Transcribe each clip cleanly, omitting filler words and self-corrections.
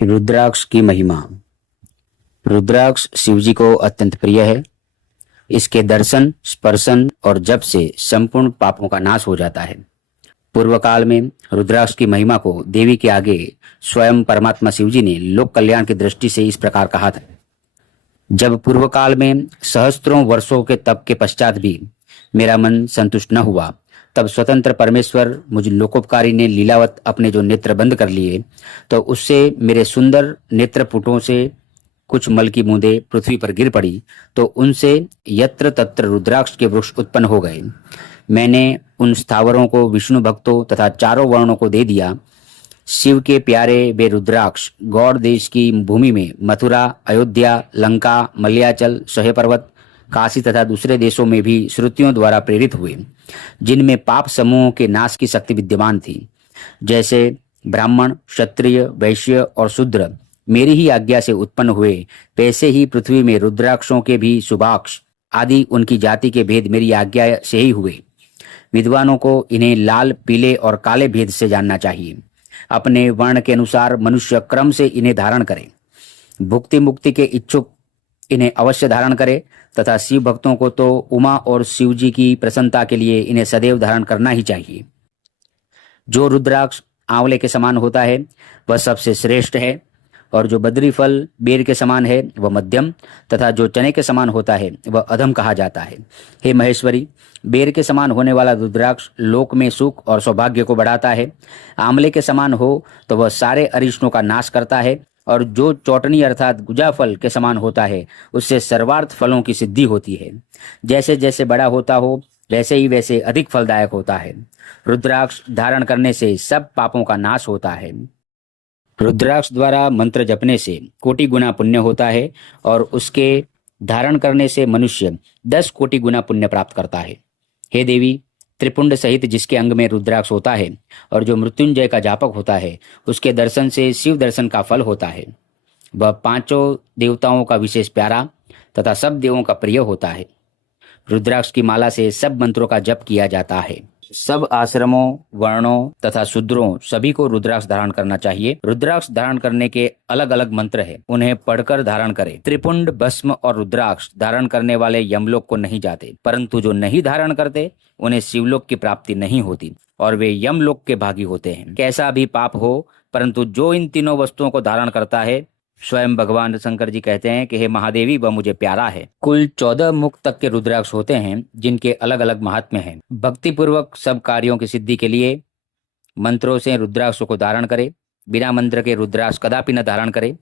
रुद्राक्ष की महिमा। रुद्राक्ष शिव जी को अत्यंत प्रिय है। इसके दर्शन, स्पर्शन और जप से संपूर्ण पापों का नाश हो जाता है। पूर्व काल में रुद्राक्ष की महिमा को देवी के आगे स्वयं परमात्मा शिव जी ने लोक कल्याण की दृष्टि से इस प्रकार कहा था। जब पूर्व काल में सहस्त्रों वर्षों के तप के पश्चात भी मेरा मन संतुष्ट न हुआ, तब स्वतंत्र परमेश्वर मुझ लोकोपकारी ने लीलावत अपने जो नेत्र बंद कर लिए, तो उससे मेरे सुंदर नेत्रपुटों से कुछ मल की बूंदें पृथ्वी पर गिर पड़ी, तो उनसे यत्र तत्र रुद्राक्ष के वृक्ष उत्पन्न हो गए। मैंने उन स्थावरों को विष्णु भक्तों तथा चारों वर्णों को दे दिया। शिव के प्यारे वे रुद्राक्ष गौड़ देश की भूमि में मथुरा, अयोध्या, लंका, मलयाचल, सहे पर्वत, काशी तथा दूसरे देशों में भी श्रुतियों द्वारा प्रेरित हुए, जिनमें पाप समूहों के नाश की शक्ति विद्यमान थी। जैसे ब्राह्मण, क्षत्रिय, वैश्य और शूद्र मेरी ही आज्ञा से उत्पन्न हुए, वैसे ही पृथ्वी में रुद्राक्षों के भी शुभाक्ष आदि उनकी जाति के भेद मेरी आज्ञा से ही हुए। विद्वानों को इन्हें लाल, पीले और काले भेद से जानना चाहिए। अपने वर्ण के अनुसार मनुष्य क्रम से इन्हें धारण करे। भुक्ति मुक्ति के इच्छुक इन्हें अवश्य धारण करे, तथा शिव भक्तों को तो उमा और शिव जी की प्रसन्नता के लिए इन्हें सदैव धारण करना ही चाहिए। जो रुद्राक्ष आंवले के समान होता है वह सबसे श्रेष्ठ है, और जो बद्री फल बेर के समान है वह मध्यम, तथा जो चने के समान होता है वह अधम कहा जाता है। हे महेश्वरी, बेर के समान होने वाला रुद्राक्ष लोक में सुख और सौभाग्य को बढ़ाता है। आंवले के समान हो तो वह सारे अरिष्टों का नाश करता है, और जो चौटनी अर्थात गुजा फल के समान होता है उससे सर्वार्थ फलों की सिद्धि होती है। जैसे जैसे बड़ा होता हो वैसे ही वैसे अधिक फलदायक होता है। रुद्राक्ष धारण करने से सब पापों का नाश होता है। रुद्राक्ष द्वारा मंत्र जपने से कोटि गुना पुण्य होता है, और उसके धारण करने से मनुष्य 10 कोटि गुना पुण्य प्राप्त करता है। हे देवी, त्रिपुंड सहित जिसके अंग में रुद्राक्ष होता है और जो मृत्युंजय का जापक होता है, उसके दर्शन से शिव दर्शन का फल होता है। वह पांचों देवताओं का विशेष प्यारा तथा सब देवों का प्रिय होता है। रुद्राक्ष की माला से सब मंत्रों का जप किया जाता है। सब आश्रमों, वर्णों तथा शूद्रों सभी को रुद्राक्ष धारण करना चाहिए। रुद्राक्ष धारण करने के अलग अलग मंत्र है, उन्हें पढ़कर धारण करें। त्रिपुंड, भस्म और रुद्राक्ष धारण करने वाले यमलोक को नहीं जाते, परंतु जो नहीं धारण करते उन्हें शिवलोक की प्राप्ति नहीं होती और वे यमलोक के भागी होते हैं। कैसा भी पाप हो, परंतु जो इन तीनों वस्तुओं को धारण करता है, स्वयं भगवान शंकर जी कहते हैं कि हे महादेवी, वह मुझे प्यारा है। कुल 14 मुख तक के रुद्राक्ष होते हैं, जिनके अलग अलग महात्म्य हैं। भक्ति पूर्वक सब कार्यों की सिद्धि के लिए मंत्रों से रुद्राक्ष को धारण करे। बिना मंत्र के रुद्राक्ष कदापि न धारण करे।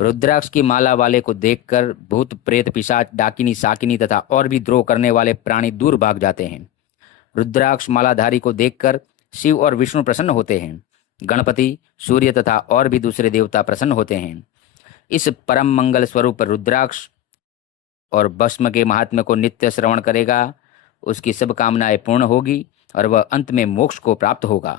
रुद्राक्ष की माला वाले को देखकर भूत, प्रेत, पिशाच, डाकिनी, साकिनी तथा और भी द्रोह करने वाले प्राणी दूर भाग जाते हैं। रुद्राक्ष मालाधारी को देखकर शिव और विष्णु प्रसन्न होते हैं। गणपति, सूर्य तथा और भी दूसरे देवता प्रसन्न होते हैं। इस परम मंगल स्वरूप रुद्राक्ष और भस्म के महात्म्य को नित्य श्रवण करेगा, उसकी सब कामनाएं पूर्ण होगी और वह अंत में मोक्ष को प्राप्त होगा।